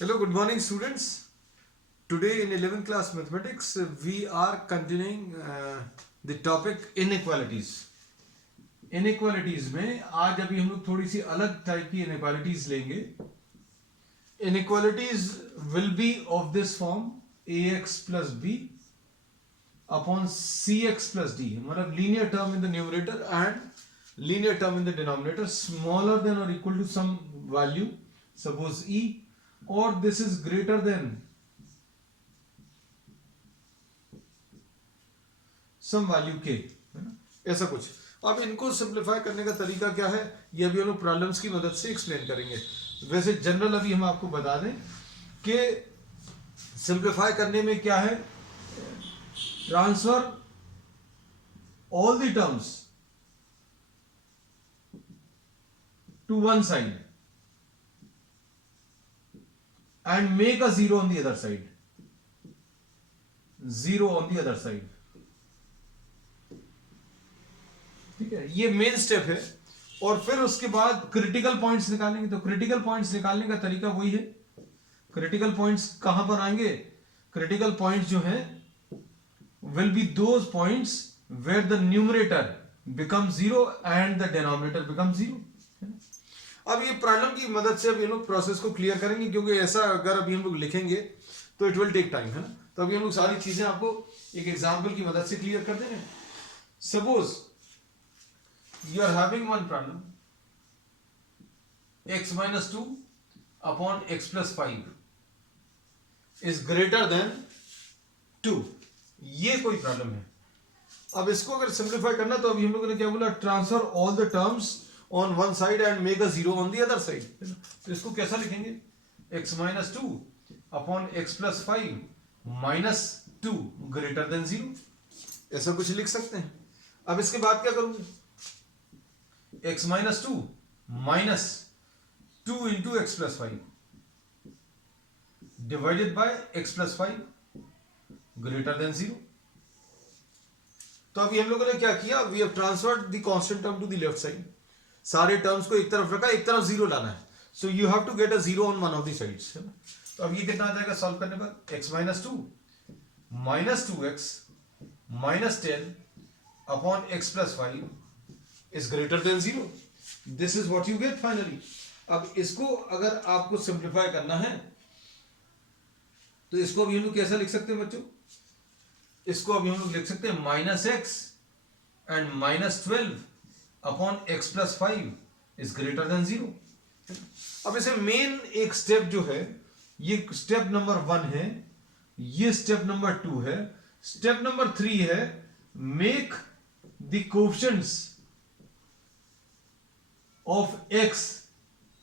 Hello, good morning, students. Today in 11th class mathematics, we are continuing the topic inequalities. Inequalities में आज अभी हम लोग थोड़ी सी अलग टाइप की inequalities लेंगे. Inequalities will be of this form: ax plus b upon cx plus d. मतलब linear term in the numerator and linear term in the denominator smaller than or equal to some value, suppose e, or this is greater than some value के, है ना, ऐसा कुछ. अब इनको simplify करने का तरीका क्या है, ये अभी हम लोग प्रॉब्लम्स की मदद से एक्सप्लेन करेंगे. वैसे जनरल अभी हम आपको बता दें कि सिंप्लीफाई करने में क्या है, transfer all the terms to one side and make a zero on the other side. Zero on the other side. ठीक है, ये मेन स्टेप है. और फिर उसके बाद क्रिटिकल पॉइंट्स निकालेंगे. तो क्रिटिकल पॉइंट्स निकालने का तरीका वही है. क्रिटिकल पॉइंट्स कहां पर आएंगे? क्रिटिकल पॉइंट्स जो है will be those points where the numerator become zero and the denominator become zero. अब ये प्रॉब्लम की मदद से अब ये लोग प्रोसेस को क्लियर करेंगे, क्योंकि ऐसा अगर अभी हम लोग लिखेंगे तो इट विल टेक टाइम, है ना. तो अभी हम लोग सारी चीजें आपको एक एग्जाम्पल की मदद से क्लियर कर देंगे. Suppose you are having one problem, x minus 2 upon x plus 5 is greater than 2. ये कोई प्रॉब्लम है. अब इसको अगर सिंप्लीफाई करना तो अभी हम लोगों ने क्या बोला, transfer all the terms on one side and make a zero on the other side. तो इसको कैसा लिखेंगे, x minus 2 upon x plus 5 minus 2 greater than 0. ऐसा कुछ लिख सकते हैं. अब इसके बाद क्या करूंगे, x minus 2 minus 2 into x plus 5 divided by x plus 5 greater than 0. तो अभी हम लोगों ने क्या किया, we have transferred the constant term to the left side. सारे टर्म्स को एक तरफ रखा, एक तरफ जीरो लाना है. so you have to get a zero on one of the sides. तो अब ये कितना आ जाएगा सॉल्व करने पर, x minus 2 minus 2x minus 10 upon x plus 5 is greater than 0. This is what you get finally. अब इसको अगर आपको सिंप्लीफाई करना है तो इसको अभी हम लोग कैसा लिख सकते हैं बच्चों, इसको अभी हम लोग लिख सकते हैं minus x and minus 12 upon x plus 5 is greater than 0. अब इसे मेन एक स्टेप जो है, ये स्टेप नंबर 1 है, ये स्टेप नंबर 2 है. स्टेप नंबर 3 है make the coefficients of x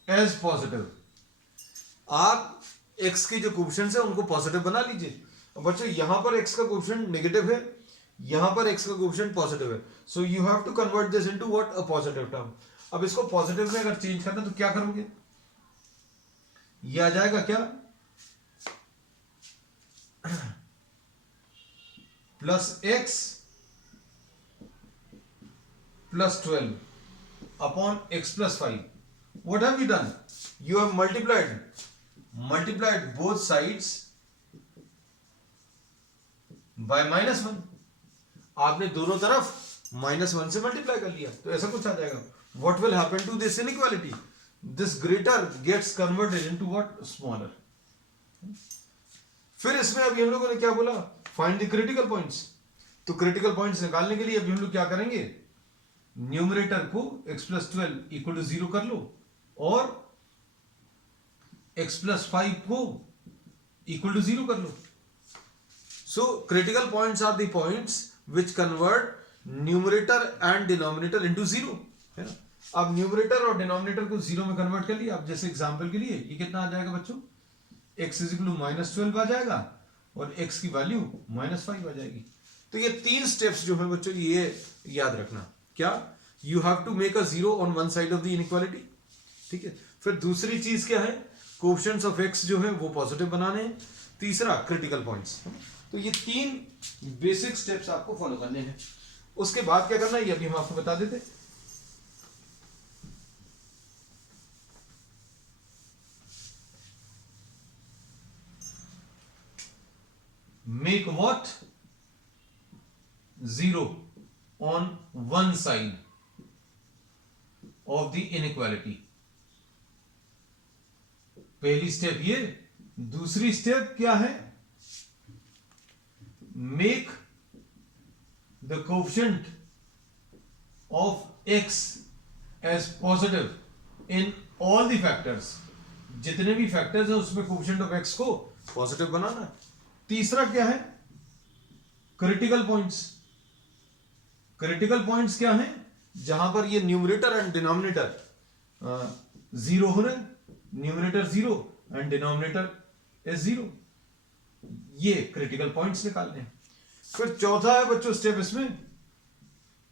as positive. आप x की जो कोएफिशिएंट्स है उनको पॉजिटिव बना लीजिए. बच्चों यहां पर x का कोएफिशिएंट नेगेटिव है, यहां पर x का कोएफिशिएंट पॉजिटिव है. So you have to convert this into what, a positive term. अब इसको पॉजिटिव में अगर चेंज करना तो क्या करोगे, ये आ जाएगा क्या, plus x plus 12 upon x plus 5. What have you done? You have multiplied both sides by -1. आपने दोनों तरफ -1 से मल्टीप्लाई कर लिया. तो ऐसा कुछ आ जाएगा. What will happen to this inequality? This greater gets converted into what? Smaller. फिर इसमें अभी हम लोगों ने क्या बोला, फाइंड द क्रिटिकल पॉइंट्स. तो क्रिटिकल पॉइंट्स निकालने के लिए अभी हम लोग क्या करेंगे, न्यूमरेटर को x प्लस 12 इक्वल टू 0 कर लो और x प्लस 5 को इक्वल टू 0 कर लो. So critical points are the points which convert numerator and denominator into 0, है ना. अब न्यूमरेटर और डिनोमिनेटर को 0 में कन्वर्ट कर लिया. अब जैसे एग्जांपल के लिए ये कितना आ जाएगा बच्चों, x इज इक्वल टू -12 आ जाएगा और x की वैल्यू -5 आ जाएगी. तो ये 3 स्टेप्स जो है बच्चों, ये याद रखना. क्या, you have to make a zero on one side of the inequality. ठीक है. फिर दूसरी चीज क्या है, कोएफिशिएंट्स ऑफ x जो है वो पॉजिटिव बनाने हैं. तीसरा क्रिटिकल पॉइंट्स. तो ये 3 बेसिक स्टेप्स आपको फॉलो करने हैं. उसके बाद क्या करना है ये अभी हम आपको बता देते. Make what, 0 on one side of the inequality. पहली स्टेप ये। दूसरी स्टेप क्या है? Make the coefficient of x as positive in all the factors. जितने भी फैक्टर्स हैं उसमें कोएफिशिएंट ऑफ x को पॉजिटिव बनाना है। तीसरा क्या है? Critical points. क्रिटिकल पॉइंट्स क्या है? जहां पर ये न्यूमरेटर एंड डिनोमिनेटर जीरो हो रहे, numerator zero and denominator is zero, ये क्रिटिकल पॉइंट्स निकालने हैं। फिर चौथा है बच्चों स्टेप इसमें,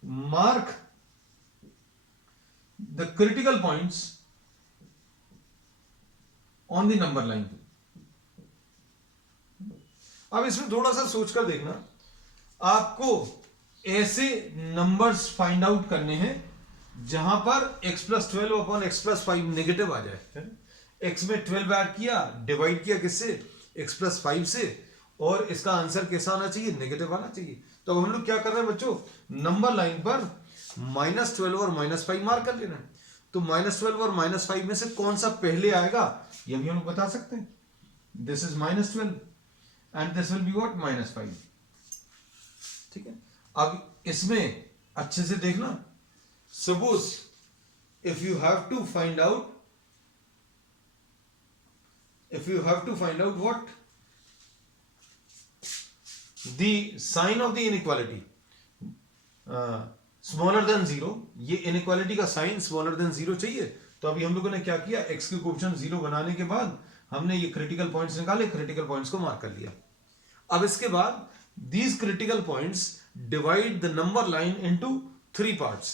mark the critical points on the number line. अब इसमें थोड़ा सा सोचकर देखना, आपको ऐसे नंबर्स फाइंड आउट करने हैं जहां पर x plus 12 upon x plus 5 negative आ जाए। x में 12 ऐड किया, डिवाइड किया किससे? x प्लस 5 से, और इसका आंसर कैसा आना चाहिए? नेगेटिव आना चाहिए। तो हम लोग क्या कर रहे हैं बच्चों? नंबर लाइन पर -12 और -5 मार्क कर लेना है। तो -12 और -5 में से कौन सा पहले आएगा ये भी हम लोग बता सकते हैं। This is -12 and this will be what? -5। ठीक है। अब इसमें अच्छे से देखना, suppose if you have to find out what the sign of the inequality smaller than 0, ये इनइक्वालिटी का साइन स्मॉलर देन 0 चाहिए। तो अभी हम लोगों ने क्या किया? x के कोएफिशिएंट 0 बनाने के बाद हमने ये क्रिटिकल पॉइंट्स निकाले, क्रिटिकल पॉइंट्स को मार्क कर लिया। अब इसके बाद these critical points divide the number line into 3 parts।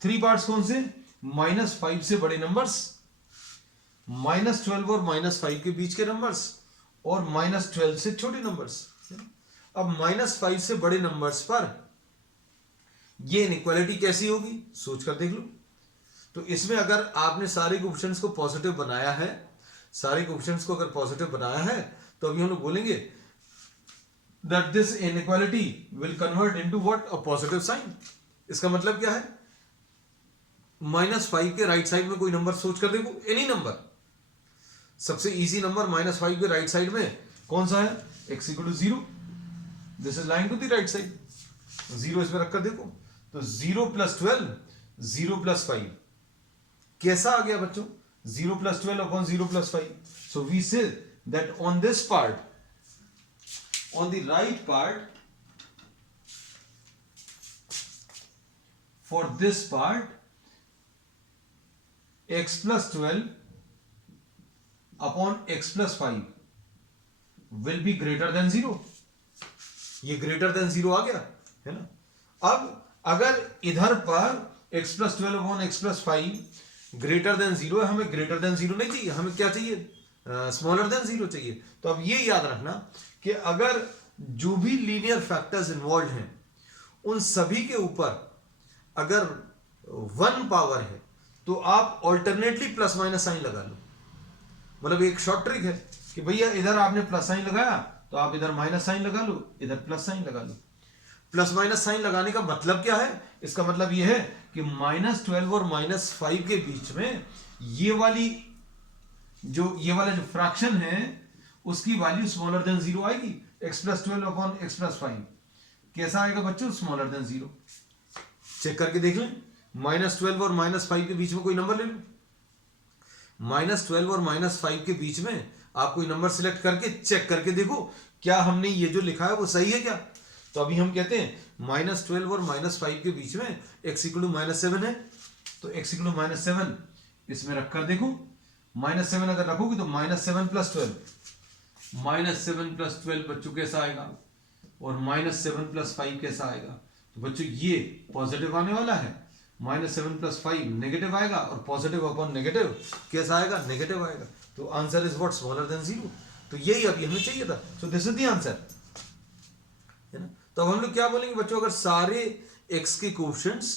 3 parts कौन से? -5 से बड़े नंबर्स, -12 और -5 के बीच के नंबर्स, और -12 से छोटे नंबर्स। अब -5 से बड़े नंबर्स पर ये इनइक्वालिटी कैसी होगी सोच कर देख लो। तो इसमें अगर आपने सारे कोएफिशिएंट्स को पॉजिटिव बनाया है, सारे कोएफिशिएंट्स को अगर पॉजिटिव बनाया है, तो अभी हम लोग बोलेंगे that this inequality will convert into what? A positive sign। इसका मतलब क्या है? -5 के राइट साइड में कोई नंबर सोच कर देखो, एनी नंबर। सबसे इजी नंबर -5 के राइट साइड में कौन सा है? x = 0, this is lying to the right side, 0 इसमें रखकर देखो। तो 0 + 12, 0 + 5 कैसा आ गया बच्चों? 0 + 12 upon 0 + 5। So we say that on this part, on the right part, for this part, x plus 12 upon x plus 5 will be greater than 0। ये greater than 0 आ गया है ना। अब अगर इधर पर x plus 12 upon x plus 5 greater than 0 है, हमें greater than 0 नहीं चाहिए, हमें क्या चाहिए? स्मॉलर देन 0 चाहिए। तो अब ये याद रखना कि अगर जो भी लीनियर फैक्टर्स इन्वॉल्व हैं उन सभी के ऊपर अगर 1 पावर है तो आप ऑल्टरनेटली प्लस माइनस साइन लगा लो। मतलब एक शॉर्ट ट्रिक है कि भैया इधर आपने प्लस साइन लगाया तो आप इधर माइनस साइन लगा लो, इधर प्लस साइन लगा लो। प्लस माइनस साइन लगाने का मतलब क्या है? इसका मतलब यह है कि -12 और -5 के बीच में ये वाला जो फ्रैक्शन है उसकी वैल्यू स्मॉलर देन 0 आएगी। x + 12 upon x + 5 कैसा आएगा बच्चों? Smaller than 0। चेक करके देख लें, -12 और -5 के बीच में कोई नंबर ले लो। -12 और -5 के बीच में आप कोई नंबर सिलेक्ट करके चेक करके देखो क्या हमने ये जो लिखा है वो सही है क्या। तो अभी हम कहते हैं -12 और -5 के बीच में x = -7 है, तो x = -7 इसमें रखकर देखो। -7 अगर रखोगे तो -7 + 12, -7 + 12 बच्चों कैसा आएगा, और -7 + 5 कैसा आएगा। तो बच्चों ये पॉजिटिव आने वाला है, -7 + 5 नेगेटिव आएगा, और पॉजिटिव अपॉन नेगेटिव कैसा आएगा? नेगेटिव आएगा। तो answer is what? Smaller than 0। तो यही अभी हमें चाहिए था। So this is the answer, है ना। तो अब हम लोग क्या बोलेंगे बच्चों? अगर सारे x के कोएफिशिएंट्स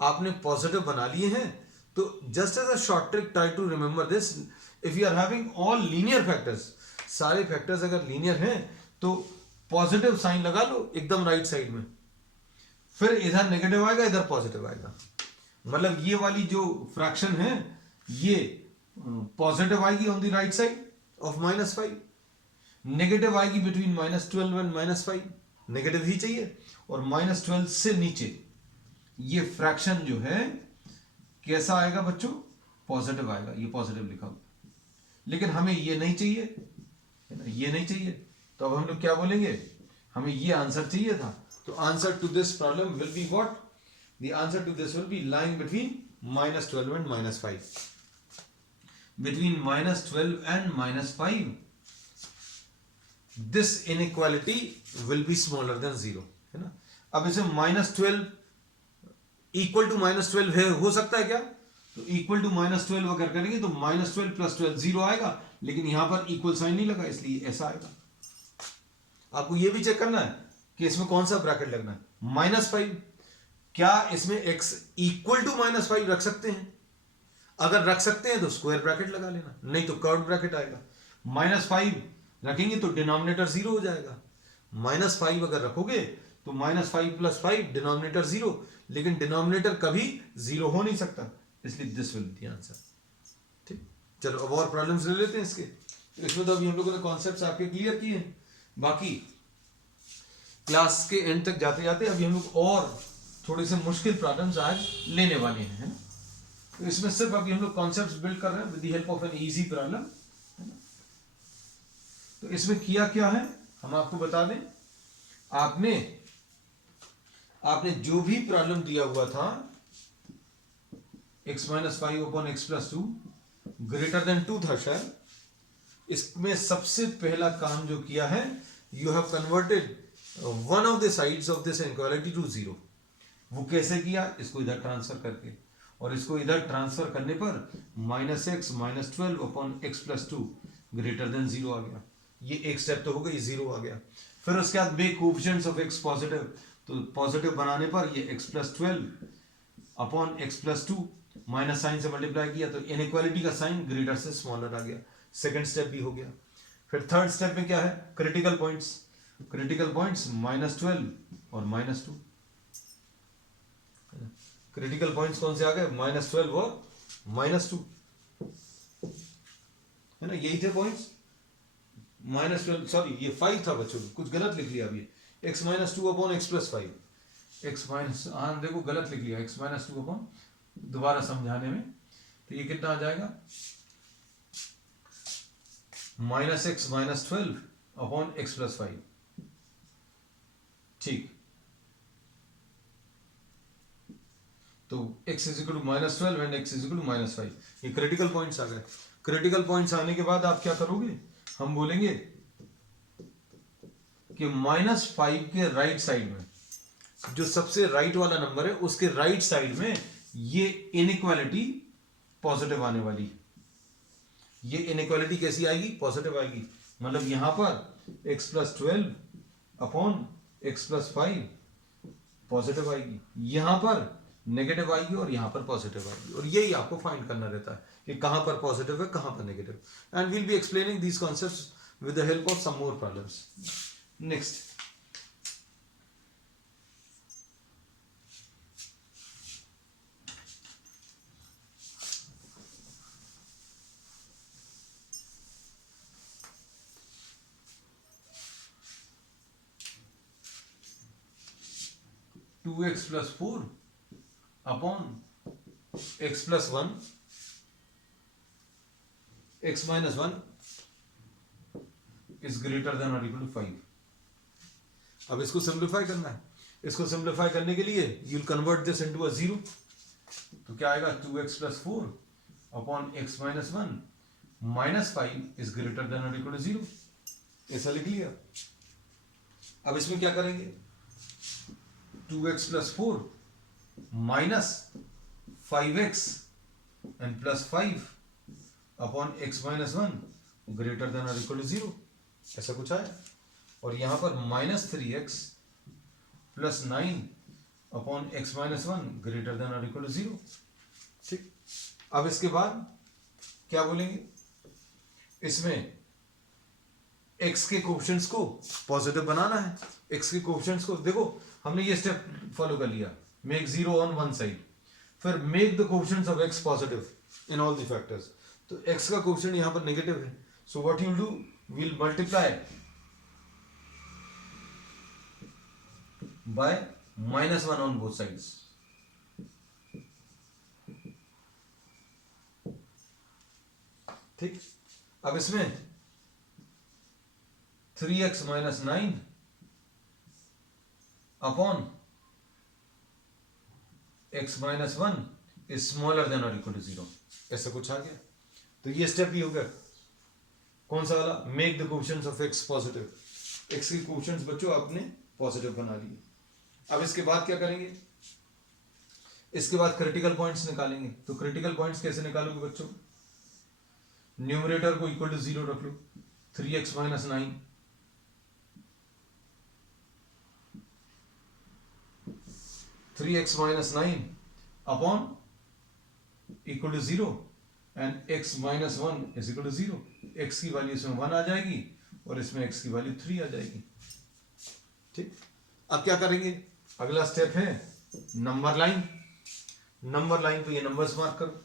आपने पॉजिटिव बना लिए हैं तो just as a short trick try to remember this, if you are having all linear factors, सारे फैक्टर्स अगर लीनियर हैं तो पॉजिटिव साइन लगा लो एकदम राइट साइड में, फिर इधर नेगेटिव आएगा, इधर पॉजिटिव आएगा, मतलब ये वाली जो फ्रैक्शन है ये पॉजिटिव आएगी on the right side of -5, negative आएगी बिटवीन -12 एंड -5, नेगेटिव ही चाहिए, और -12 से नीचे ये फ्रैक्शन जो है कैसा आएगा बच्चों, पॉजिटिव आएगा, ये पॉजिटिव लिखा हुआ, लेकिन हमें ये नहीं चाहिए, है ना, ये नहीं चाहिए, तो अब हम लोग क्या बोलेंगे, हमें ये आंसर चाहिए था, तो answer to this problem will be what, the answer to this will be lying between -12 and -5, between -12 and -5 this inequality will be smaller than 0, है ना। अब इसे -12 इक्वल टू -12 है, हो सकता है क्या, तो इक्वल टू -12 अगर करेंगे तो -12 + 12 0 आएगा, लेकिन यहां पर इक्वल साइन नहीं लगा इसलिए ऐसा आएगा। आपको यह भी चेक करना है कि इसमें कौन सा ब्रैकेट लगना है, -5, क्या इसमें x इक्वल टू -5 रख सकते हैं, अगर रख सकते हैं तो स्क्वायर ब्रैकेट लगा लेना, नहीं तो कर्व ब्रैकेट आएगा। -5 रखेंगे तो डिनोमिनेटर 0 हो जाएगा, -5 अगर रखोगे तो -5 + 5 डिनोमिनेटर 0, लेकिन डिनोमिनेटर कभी 0 हो नहीं सकता, इसलिए दिस विल बी आंसर। ठीक, चलो अब और प्रॉब्लम्स ले लेते हैं इसके, तो इसमें तो अभी हम लोगों ने कॉन्सेप्ट्स आपके क्लियर किए हैं, बाकी क्लास के एंड तक जाते जाते अभी हम लोग और थोड़े से मुश्किल प्रॉब्लम्स आज लेने वाले हैं, है ना। तो इसमें सिर्फ अभी हम लोग कॉन्सेप्ट्स बिल्ड कर रहे हैं with the help of an easy problem, है ना। तो इसमें किया क्या है हम आपको बता दें, आपने जो भी प्रॉब्लम दिया हुआ था x - 5 x + 2 ग्रेटर देन 2 था शायद, इसमें सबसे पहला काम जो किया है, you have converted one of the sides of this inequality to 0। वो कैसे किया, इसको इधर ट्रांसफर करके, और इसको इधर ट्रांसफर करने पर -x - 12 x + 2 ग्रेटर देन 0 आ गया। ये एक स्टेप तो हो गई, 0 आ गया। फिर उसके बाद make coefficients of x positive, तो पॉजिटिव बनाने पर ये x + 12 x + 2 माइनस साइन से मल्टीप्लाई किया तो इनइक्वालिटी का साइन ग्रेटर से स्मॉलर आ गया, सेकंड स्टेप भी हो गया। फिर थर्ड स्टेप में क्या है, क्रिटिकल पॉइंट्स -12 और -2, क्रिटिकल पॉइंट्स कौन से आ गए, -12 और -2, है ना, यही थे पॉइंट्स। -12 सॉरी ये 5 था बच्चों, कुछ गलत लिख लिया अभी, x - 2 x + 5, देखो गलत लिख लिया, x - 2 दोबारा समझाने में, तो ये कितना आ जाएगा, -x - 12 x + 5, ठीक। तो x = -12 एंड x = -5, ये क्रिटिकल पॉइंट्स आ गए। क्रिटिकल पॉइंट्स आने के बाद आप क्या करोगे, हम बोलेंगे कि -5 के राइट साइड में, जो सबसे राइट वाला नंबर है उसके राइट साइड में ये इनइक्वालिटी पॉजिटिव आने वाली। ये इनइक्वालिटी कैसी आएगी, पॉजिटिव आएगी, मतलब यहां पर x + 12 x + 5 पॉजिटिव आएगी, यहां पर नेगेटिव आएगी और यहां पर पॉजिटिव आएगी, और यही आपको फाइंड करना रहता है कि कहां पर पॉजिटिव है कहां पर negative, and will be explaining these concepts with the help of some more problems. Next, 2x + 4 x + 1 x - 1 is greater than or equal to 5। अब इसको सिंप्लीफाई करना है, इसको सिंप्लीफाई करने के लिए you will convert this into a 0, तो क्या आएगा, 2x + 4 x - 1 -5 is greater than or equal to 0, ऐसा लिख लिया। अब इसमें क्या करेंगे, 2x + 4 -5x and +5 x - 1 greater than or equal to 0, ऐसा कुछ आया। और यहां पर -3x + 9 x - 1 greater than or equal to 0, ठीक। अब इसके बाद क्या बोलेंगे, इसमें x के कोफिशिएंट्स को पॉजिटिव बनाना है। x के कोफिशिएंट्स को देखो, हमने ये स्टेप फॉलो कर लिया, मेक 0 ऑन वन साइड, फिर make the coefficients of x positive in all the factors. तो x का कोफिशिएंट यहां पर नेगेटिव है, so what you do, will multiply by -1 on both sides. ठीक, अब इसमें 3x - 9 upon x - 1 is smaller than और इक्वल टू 0, ऐसा कुछ आ गया। तो ये स्टेप भी हो गया, कौन सा वाला, make the coefficients of x positive. x के कोफिशिएंट्स बच्चों आपने पॉजिटिव बना लिए। अब इसके बाद क्या करेंगे, इसके बाद क्रिटिकल पॉइंट्स निकालेंगे। तो क्रिटिकल पॉइंट्स कैसे निकालोगे बच्चों, न्यूमरेटर को इक्वल टू 0 रख लो, 3x - 9 3x - 9 upon equal to 0 and x - 1 is equal to 0। x की वैल्यू इसमें 1 आ जाएगी और इसमें x की वैल्यू 3 आ जाएगी। ठीक, अब क्या करेंगे, अगला स्टेप है नंबर लाइन। नंबर लाइन पे ये नंबर्स मार्क करो,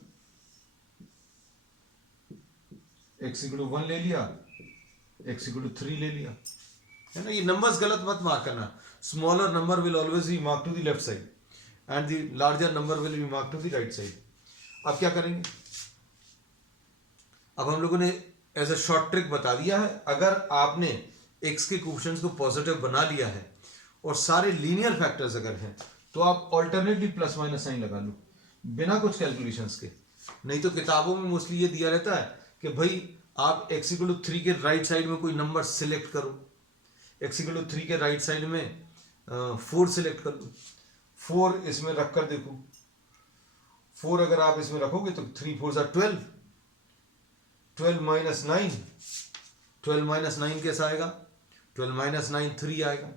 x इक्वल टू 1 ले लिया, x इक्वल टू 3 ले लिया, है ना। ये नंबर्स गलत मत मार्क करना, smaller number will always be mark to the left side and the larger number will be mark to the right side. अब क्या करेंगे, अब हम लोगों ने एज अ शॉर्ट ट्रिक बता दिया है, अगर आपने x के कोफिशिएंट्स को पॉजिटिव बना लिया है और सारे लीनियर फैक्टर्स अगर हैं तो आप ऑल्टरनेटली प्लस माइनस साइन लगा लो बिना कुछ कैलकुलेशंस के। नहीं तो किताबों में मोस्टली ये दिया रहता है कि भाई आप x इक्वल टू 3 के राइट साइड में कोई नंबर सिलेक्ट करो, x इक्वल टू 3 के राइट साइड में 4 सिलेक्ट कर लो, 4 इसमें रखकर देखो, 4 अगर आप इसमें रखोगे तो 3 4 12, 12 - 9, 12 - 9 कैसा आएगा, 12 - 9 3 आएगा।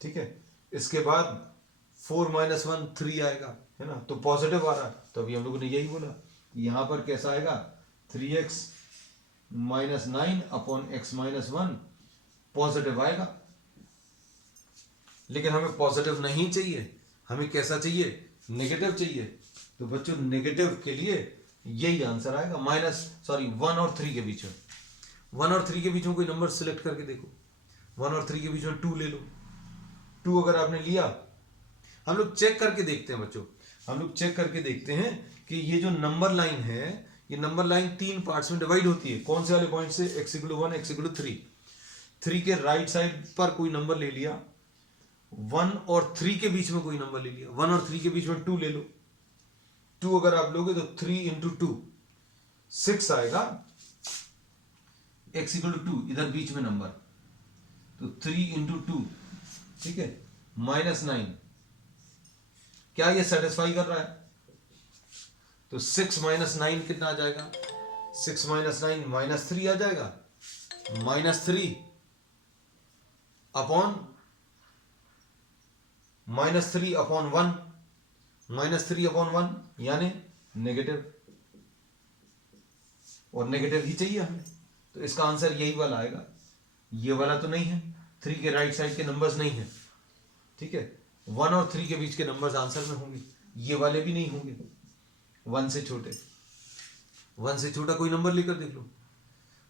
ठीक है, इसके बाद 4 - 1 3 आएगा, है ना, तो पॉजिटिव आ रहा है। तो अभी हम लोगों ने यही बोला, यहां पर कैसा आएगा, 3x - 9 अपॉन x - 1 पॉजिटिव आएगा। लेकिन हमें पॉजिटिव नहीं चाहिए, हमें कैसा चाहिए, नेगेटिव चाहिए। तो बच्चों नेगेटिव के लिए यही आंसर आएगा, 1 और 3 के बीच में, 1 और 3 के बीच में कोई नंबर सिलेक्ट करके देखो, 1 और 3 के बीच में 2 ले लो, 2 अगर आपने लिया, हम लोग चेक करके देखते हैं बच्चों, हम लोग चेक करके देखते हैं कि ये जो नंबर लाइन है, ये नंबर लाइन 3 पार्ट्स में डिवाइड होती है। कौन से वाले पॉइंट से, x equal to 1, x equal to 3, 3 के राइट साइड पर कोई नंबर ले लिया, 1 और 3 के बीच में कोई नंबर ले लिया, 1 और 3 के बीच में 2 ले लो, 2 अगर आप लोगे तो 3 × 2 6 आएगा, x इक्वल टू 2 इधर बीच में नंबर, तो 3 × 2, ठीक है, -9, क्या ये सेटिस्फाई कर रहा है, तो 6 - 9 कितना आ जाएगा, 6 - 9 -3 आ जाएगा, -3 अपॉन -3 अपॉन 1, -3 अपॉन 1 यानी नेगेटिव, और नेगेटिव ही चाहिए हमें, तो इसका आंसर यही वाला आएगा। ये वाला तो नहीं है, 3 के राइट साइड के नंबर्स नहीं है, ठीक है, 1 और 3 के बीच के नंबर्स आंसर में होंगे, ये वाले भी नहीं होंगे, 1 से छोटे, 1 से छोटा कोई नंबर लेकर देख लो,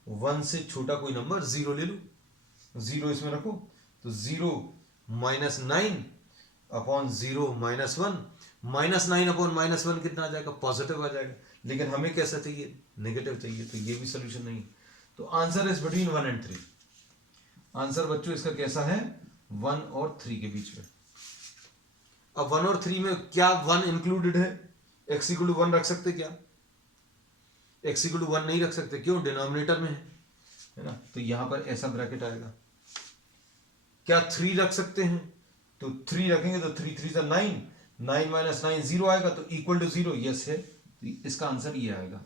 1 से छोटा कोई नंबर 0 ले लो, 0 इसमें रखो, तो 0 - 9 अपॉन 0 - 1, -9 अपॉन -1 कितना आ जाएगा, पॉजिटिव आ जाएगा। लेकिन हमें कैसा चाहिए, नेगेटिव चाहिए, तो ये भी सोल्यूशन नहीं। तो answer is between 1 and 3। Answer बच्चों इसका कैसा है, 1 और 3 के बीच में। अब 1 और 3 में क्या 1 इंक्लूडेड है, x इक्वल टू 1 रख सकते क्या, x इक्वल टू 1 नहीं रख सकते, क्यों, डिनोमिनेटर में है ना, तो यहां पर ऐसा ब्रैकेट आएगा। क्या 3 रख सकते हैं, तो 3 रखेंगे तो 3 3 9, 9 - 9 0 आएगा, तो इक्वल टू 0 यस है, तो इसका आंसर ये आएगा।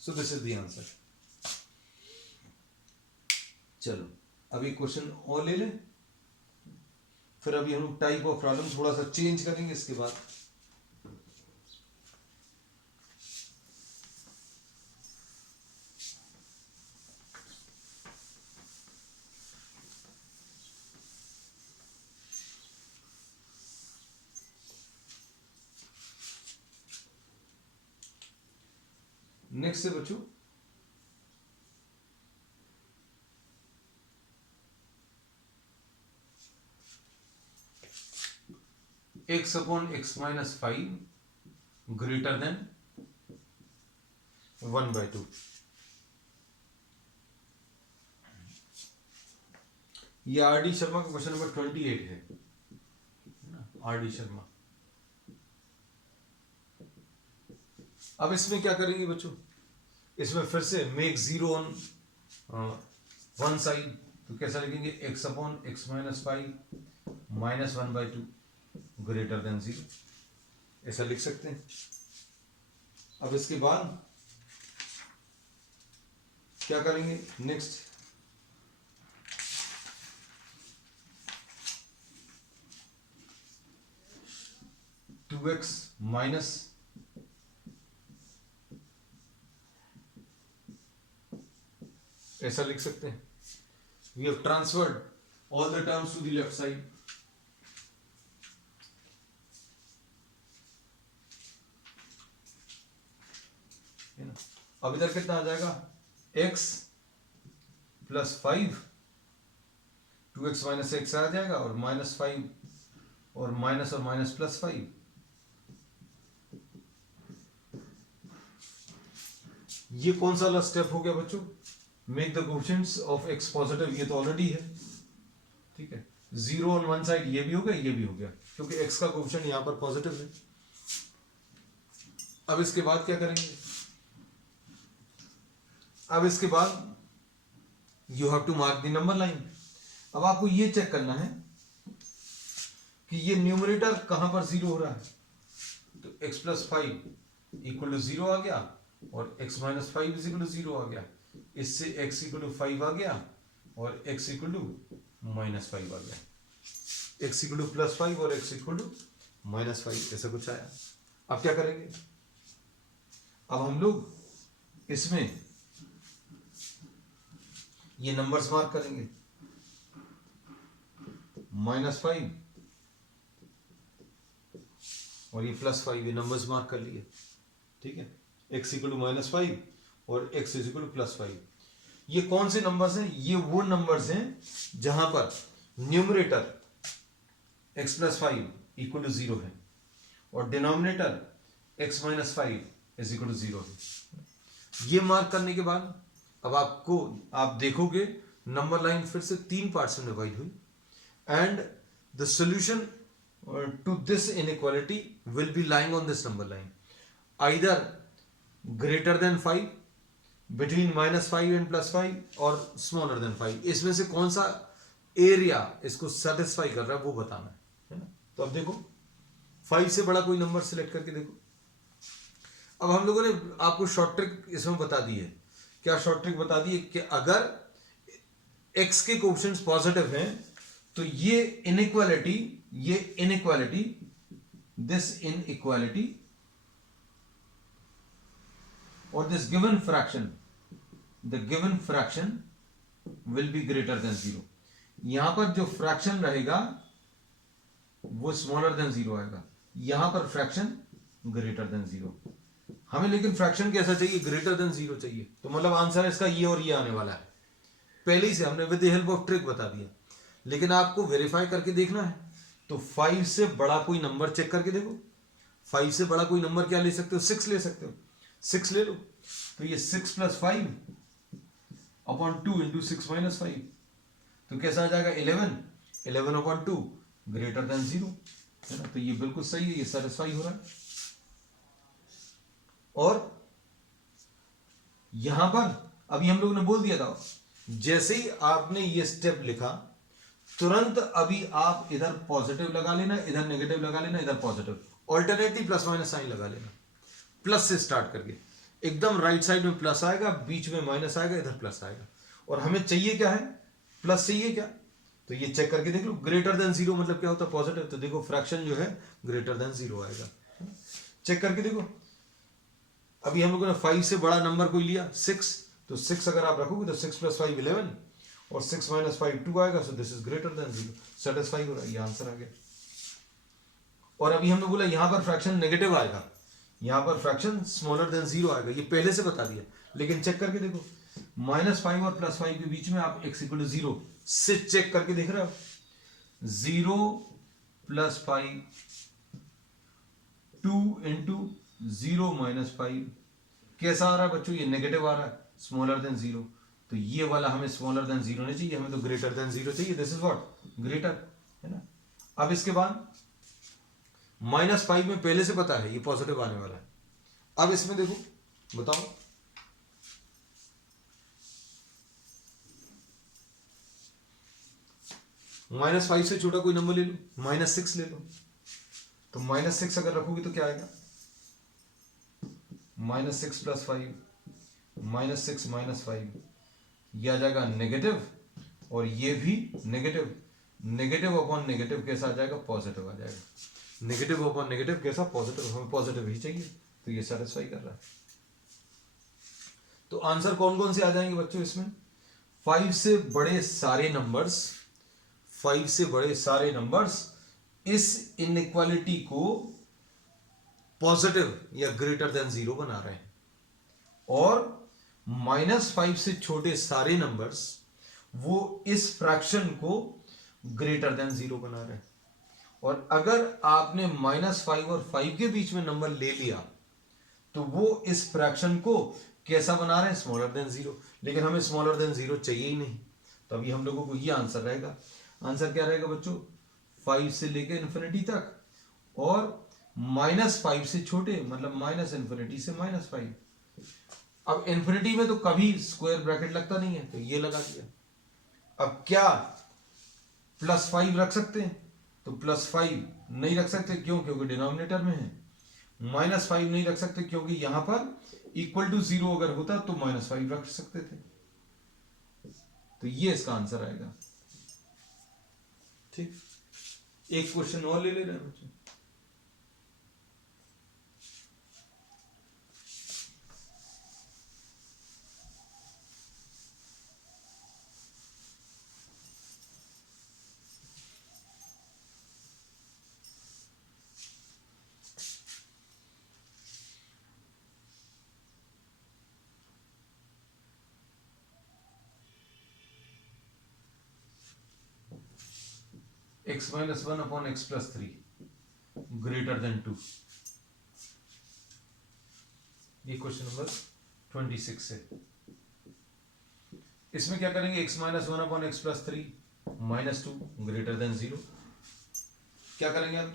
So this is the answer. चलो अब एक क्वेश्चन और ले लें, फिर अभी हम टाइप ऑफ प्रॉब्लम थोड़ा सा चेंज करेंगे इसके बाद। नेक्स्ट है बच्चों x upon x minus 5 greater than 1/2। ये आर डी शर्मा का क्वेश्चन नंबर 28 है आर डी शर्मा। अब इसमें क्या करेंगे बच्चों, इसमें फिर से make zero on one side, तो कैसा लिखेंगे x upon x minus 5 minus 1/2 greater than 0, ऐसा लिख सकते हैं। अब इसके बाद क्या करेंगे नेक्स्ट, टू एक्स माइनस ऐसा लिख सकते हैं। We have transferred all the terms to the left side. अब इधर कितना आ जाएगा x plus 5, 2x minus x आ जाएगा और माइनस 5 और माइनस प्लस 5। ये कौन सा वाला स्टेप हो गया बच्चों, make the coefficients of x positive, ये तो ऑलरेडी है, ठीक है। 0 ऑन वन साइड ये भी हो गया, ये भी हो गया, क्योंकि x का कोएफिशिएंट यहां पर पॉजिटिव है। अब इसके बाद क्या करेंगे, अब इसके बाद you have to mark the number line. अब आपको ये चेक करना है कि ये न्यूमरेटर कहां पर 0 हो रहा है, तो x प्लस 5 इक्वल टू 0 आ गया और x minus 5 is equal to 0 आ गया, इससे x इक्वल टू 5 आ गया और x इक्वल टू माइनस 5 आ गया, x इक्वल टू प्लस 5 और x इक्वल टू माइनस 5, ऐसा कुछ आया। अब क्या करेंगे, अब हम लोग इसमें ये नंबर्स मार्क करेंगे, -5 और ये +5, ये नंबर्स मार्क कर लिए, ठीक है। x इक्वल टू -5 और x इज इक्वल टू +5। ये कौन से नंबर्स हैं, ये वो नंबर्स हैं जहां पर numerator x plus 5 equal to 0 है और denominator x minus 5 is equal to 0 है। ये मार्क करने के बाद अब आप देखोगे नंबर लाइन फिर से 3 पार्ट्स में डिवाइड हुई and the solution to this inequality will be lying on this number line, either greater than 5, between -5 and +5 और स्मॉलर देन 5। इसमें से कौन सा एरिया इसको सेटिस्फाई कर रहा है वो बताना है ना। तो अब देखो 5 से बड़ा कोई नंबर सिलेक्ट करके देखो। अब हम लोगों ने आपको शॉर्ट ट्रिक इसमें बता दी है। क्या शॉर्ट ट्रिक बता दी है कि अगर x के कोएफिशिएंट्स पॉजिटिव हैं तो ये इनइक्वालिटी दिस इनइक्वालिटी और this given fraction, the given fraction will be greater than 0। यहां पर जो फ्रैक्शन रहेगा वो स्मॉलर देन 0 आएगा, यहां पर फ्रैक्शन ग्रेटर देन 0। हमें लेकिन फ्रैक्शन कैसा चाहिए, ग्रेटर देन 0 चाहिए। तो मतलब आंसर इसका ये और ये आने वाला है, पहले ही से हमने with the help of trick बता दिया। लेकिन आपको वेरीफाई करके देखना है तो 5 से बड़ा कोई नंबर चेक करके देखो। 5 से बड़ा कोई नंबर क्या ले सकते हो, 6 ले सकते हो, 6 ले लो। तो ये 6 प्लस 5 अपॉन 2 इंटू 6 माइनस 5, तो कैसा आ जाएगा 11 अपॉन 2 ग्रेटर देन 0, है ना। तो ये बिल्कुल सही है, ये सेटिस्फाई हो रहा है। और यहां पर अभी हम लोग ने बोल दिया था, जैसे ही आपने ये स्टेप लिखा तुरंत अभी आप इधर पॉजिटिव लगा लेना, इधर नेगेटिव लगा लेना, इधर positive, alternately plus minus sign लगा लेना। प्लस से स्टार्ट करके एकदम राइट साइड में प्लस आएगा, बीच में माइनस आएगा, इधर प्लस आएगा। और हमें चाहिए क्या है, प्लस चाहिए क्या, तो ये चेक करके देख लो। ग्रेटर देन 0 मतलब क्या होता है, पॉजिटिव। तो देखो फ्रैक्शन जो है ग्रेटर देन 0 आएगा, चेक करके देखो। अभी हम लोगों ने 5 से बड़ा नंबर कोई लिया 6, तो 6 अगर आप रखोगे तो 6 प्लस 5 11 और 6 माइनस 5 2 आएगा। So this is greater than 0, satisfy हो रहा है, ये आंसर आ गया। और अभी हमने बोला यहां पर फ्रैक्शन नेगेटिव आएगा, यहां पर फ्रैक्शन स्मॉलर देन जीरो आएगा, ये पहले से बता दिया, लेकिन चेक करके देखो -5 और +5 के बीच में आप x = 0 से चेक करके देख रहे हो, 0 + 5 2 × 0 - 5 कैसा आ रहा है बच्चों, ये नेगेटिव आ रहा है, स्मॉलर देन जीरो। तो ये वाला हमें स्मॉलर देन जीरो नहीं चाहिए, हमें तो ग्रेटर देन जीरो चाहिए, दिस इज व्हाट ग्रेटर, है ना। अब इसके बाद -5 में पहले से पता है ये पॉजिटिव आने वाला है। अब इसमें देखो, बताओ -5 से छोटा कोई नंबर ले लो, -6 ले लो, तो -6 अगर रखोगे तो क्या आएगा, -6 + 5 -6 - 5, यह आ जाएगा नेगेटिव, और ये भी नेगेटिव, नेगेटिव अपॉन नेगेटिव कैसा आ जाएगा, पॉजिटिव आ जाएगा, नेगेटिव अपॉन नेगेटिव कैसा, पॉजिटिव, हमें पॉजिटिव ही चाहिए, तो ये सेटिस्फाई कर रहा है। तो आंसर कौन कौन से आ जाएंगे बच्चों इसमें, 5 से बड़े सारे नंबर्स, 5 से बड़े सारे नंबर्स इस इनइक्वालिटी को पॉजिटिव या ग्रेटर देन जीरो बना रहे हैं, और -5 से छोटे सारे नंबर्स वो इस फ्रैक्शन को ग्रेटर देन जीरो बना रहे हैं। और अगर आपने -5 और 5 के बीच में नंबर ले लिया तो वो इस फ्रैक्शन को कैसा बना रहे हैं, स्मॉलर देन जीरो, लेकिन हमें स्मॉलर देन जीरो चाहिए ही नहीं, तो अभी हम लोगों को ये आंसर रहेगा। आंसर क्या रहेगा बच्चों, 5 से लेकर इन्फिनिटी तक, और -5 से छोटे, मतलब -∞ से -5। अब इन्फिनिटी में तो कभी स्क्वायर ब्रैकेट लगता नहीं है, तो ये लगा दिया। अब क्या +5 रख सकते हैं, तो +5 नहीं रख सकते, क्यों, क्योंकि डिनोमिनेटर में है। -5 नहीं रख सकते क्योंकि यहां पर = 0 अगर होता तो -5 रख सकते थे, तो ये इसका आंसर आएगा। ठीक, एक क्वेश्चन और ले रहे हैं बच्चों। x - 1 upon x + 3 greater than 2, ये क्वेश्चन नंबर 26 है। इसमें क्या करेंगे, x - 1 upon x + 3 -2 greater than 0, क्या करेंगे अब,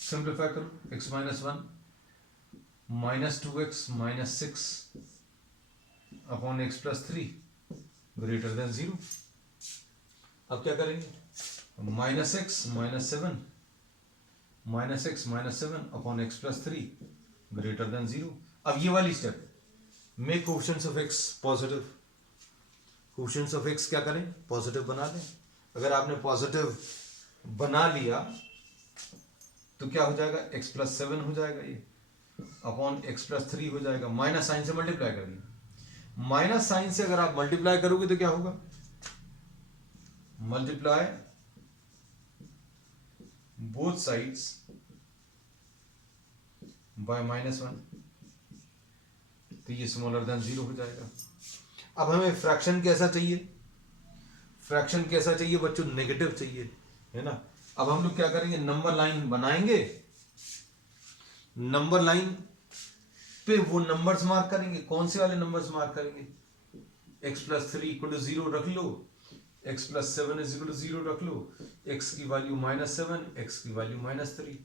सिंप्लीफाई करो, x - 1 -2x - 6 upon x + 3 greater than 0। अब क्या करेंगे, -x - 7 upon x + 3 greater than 0। अब ये वाली step, make coefficients of x positive, coefficients of x क्या करें, पॉजिटिव बना दें। अगर आपने पॉजिटिव बना लिया तो क्या हो जाएगा, x + 7 हो जाएगा, ये अपॉन x + 3 हो जाएगा, माइनस साइन से मल्टीप्लाई कर दिया। माइनस साइन से अगर आप मल्टीप्लाई करोगे तो क्या होगा, मल्टीप्लाई बोथ साइड्स बाय -1, तो ये स्मॉलर देन 0 हो जाएगा। अब हमें फ्रैक्शन कैसा चाहिए, फ्रैक्शन कैसा चाहिए बच्चों, नेगेटिव चाहिए, है ना। अब हम लोग क्या करेंगे, नंबर लाइन बनाएंगे, नंबर लाइन पे वो नंबर्स मार्क करेंगे, कौन से वाले नंबर्स मार्क करेंगे, x + 3 = 0 रख लो, x + 7 = 0 रख लो, x की वैल्यू -7, x की वैल्यू -3,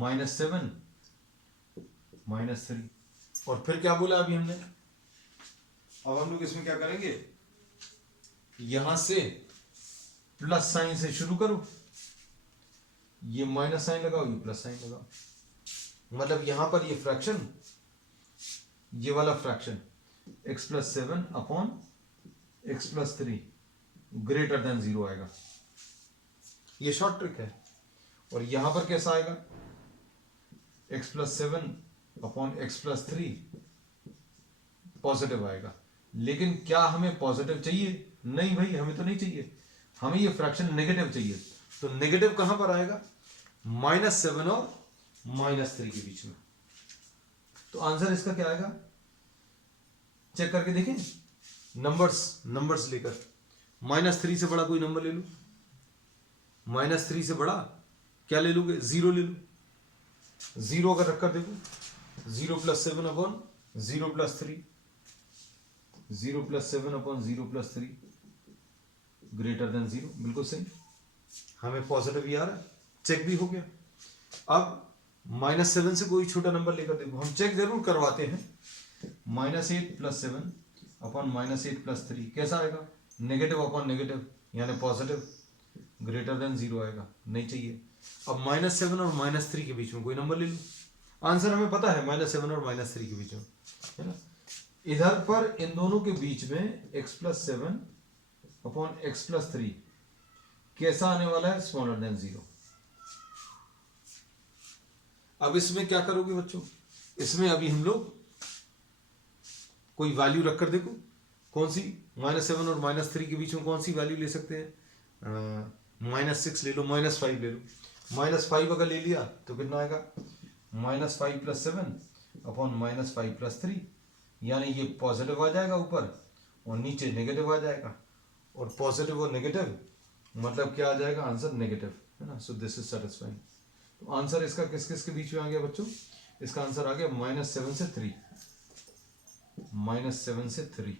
-7 -3, और फिर क्या बोला अभी हमने। अब हम लोग इसमें क्या करेंगे, यहां से प्लस साइन से शुरू करो, ये माइनस साइन लगाओ, ये प्लस साइन लगाओ, मतलब यहां पर ये फ्रैक्शन, ये वाला fraction x + 7 upon x + 3 greater than 0 आएगा, ये शॉर्ट ट्रिक है। और यहां पर कैसा आएगा, x + 7 अपॉन x + 3 पॉजिटिव आएगा। लेकिन क्या हमें पॉजिटिव चाहिए, नहीं भाई हमें तो नहीं चाहिए, हमें ये फ्रैक्शन नेगेटिव चाहिए, तो नेगेटिव कहां पर आएगा, -7 और -3 के बीच में। तो आंसर इसका क्या आएगा, चेक करके देखें, नंबर्स लेकर, -3 से बड़ा कोई नंबर ले लो, -3 से बड़ा क्या ले लोगे, 0 ले लो। 0 अगर रखकर देखो, 0 + 7 अपॉन 0 + 3, 0 + 7 अपॉन 0 + 3 ग्रेटर देन 0, बिल्कुल सही, हमें पॉजिटिव ही आ रहा है, चेक भी हो गया। अब -7 से कोई छोटा नंबर लेकर देखो, हम चेक जरूर करवाते हैं। -8 + 7 अपॉन -8 + 3 कैसा आएगा, नेगेटिव अपॉन नेगेटिव यानी पॉजिटिव, ग्रेटर देन 0 आएगा, नहीं चाहिए। अब -7 और -3 के बीच में कोई नंबर ले लो, आंसर हमें पता है -7 और -3 के बीच में, है ना। इधर पर इन दोनों के बीच में x + 7 अपॉन x + 3 कैसा आने वाला है, स्मॉलर देन 0। अब इसमें क्या करोगे बच्चों, इसमें अभी हम लोग कोई वैल्यू रखकर देखो, कौन सी, -7 और -3 के बीच में कौन सी वैल्यू ले सकते हैं, -6 ले लो, -5 ले लो। -5 अगर ले लिया तो कितना आएगा, -5 + 7 अपॉन -5 + 3, यानी ये पॉजिटिव आ जाएगा ऊपर और नीचे नेगेटिव आ जाएगा, और पॉजिटिव और नेगेटिव मतलब क्या आ जाएगा, आंसर नेगेटिव, है ना। So this is satisfying. तो आंसर इसका किस किस के बीच में आ गया बच्चों, इसका आंसर आ गया -7 से 3, -7 से 3,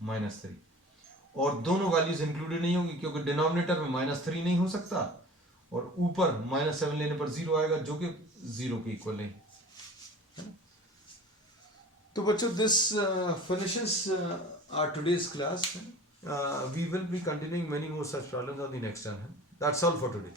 -3, और दोनों वैल्यूज इंक्लूडेड नहीं होंगी क्योंकि डिनोमिनेटर में -3 नहीं हो सकता, और ऊपर -7 लेने पर 0 आएगा जो कि 0 के इक्वल नहीं। तो बच्चों, this finishes our today's class. We will be continuing many more such problems on the next time. That's all for today.